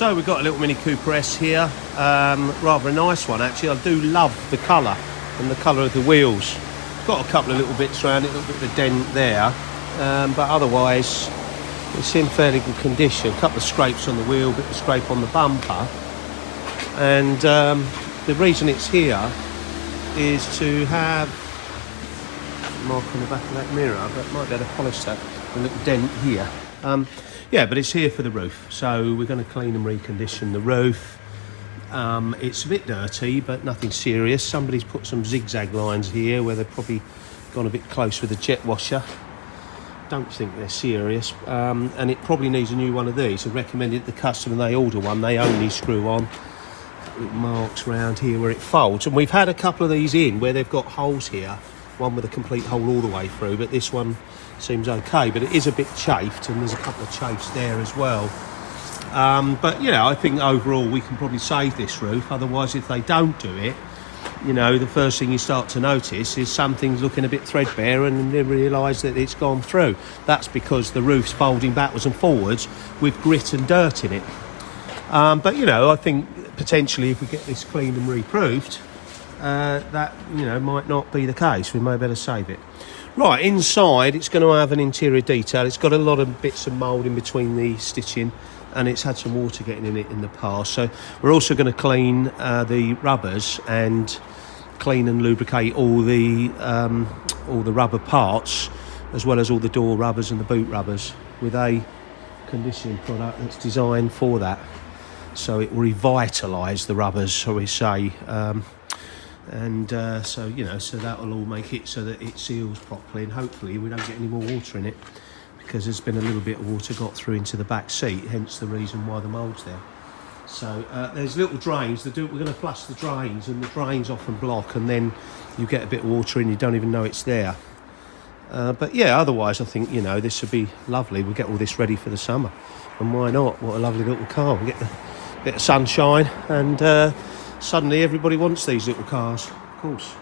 So we've got a little Mini Cooper S here, rather a nice one actually. I do love the colour and the colour of the wheels. Got a couple of little bits around it, a little bit of a dent there, but otherwise it's in fairly good condition. A couple of scrapes on the wheel, a bit of scrape on the bumper, and the reason it's here is to have a mark on the back of that mirror, but might be able to polish that, a little dent here. Yeah, but it's here for the roof, so we're going to clean and recondition the roof. It's a bit dirty, but nothing serious. Somebody's put some zigzag lines here where they've probably gone a bit close with a jet washer. Don't think they're serious, and it probably needs a new one of these. I recommended the customer they order one. They only screw on little marks around here where it folds, and we've had a couple of these in where they've got holes here, one with a complete hole all the way through, but this one seems okay, but it is a bit chafed, and there's a couple of chafes there as well. But yeah, I think overall we can probably save this roof. Otherwise, if they don't do it, you know, the first thing you start to notice is something's looking a bit threadbare, and you realise that it's gone through. That's because the roof's folding backwards and forwards with grit and dirt in it. But you know, I think potentially if we get this cleaned and reproofed, that, you know, might not be the case. We may better save it. Right, inside it's going to have an interior detail. It's got a lot of bits of mould in between the stitching, and it's had some water getting in it in the past. So we're also going to clean the rubbers and clean and lubricate all the rubber parts, as well as all the door rubbers and the boot rubbers, with a conditioning product that's designed for that. So it will revitalise the rubbers, shall we say. So, you know, so that will all make it so that it seals properly, and hopefully we don't get any more water in it, because there's been a little bit of water got through into the back seat, hence the reason why the mould's there. So there's little drains. We're going to flush the drains, and the drains often block, and then you get a bit of water in, you don't even know it's there. But yeah, otherwise I think, you know, this would be lovely. We'll get all this ready for the summer, and why not? What a lovely little car. We'll get a bit of sunshine, and suddenly everybody wants these little cars, of course.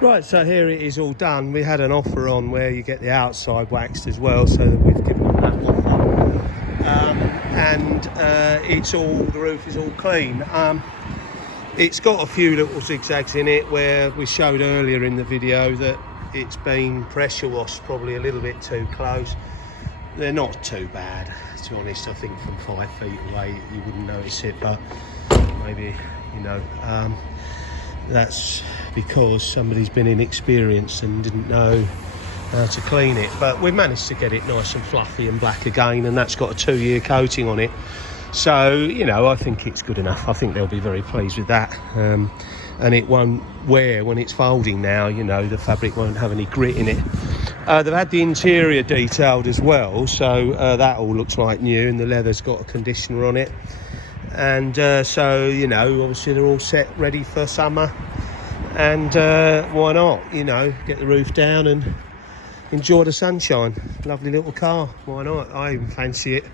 Right, so here it is all done. We had an offer on where you get the outside waxed as well, so that we've given them that offer. It's all, the roof is all clean. It's got a few little zigzags in it where we showed earlier in the video that it's been pressure washed probably a little bit too close. They're not too bad, to be honest. I think from 5 feet away you wouldn't notice it, but maybe, you know, that's because somebody's been inexperienced and didn't know how to clean it. But we've managed to get it nice and fluffy and black again, and that's got a 2-year coating on it. So, you know, I think it's good enough. I think they'll be very pleased with that. And it won't wear when it's folding now, you know, the fabric won't have any grit in it. They've had the interior detailed as well, so that all looks like new, and the leather's got a conditioner on it. And so, you know, obviously they're all set ready for summer, and why not, you know, get the roof down and enjoy the sunshine. Lovely little car, why not? I even fancy it.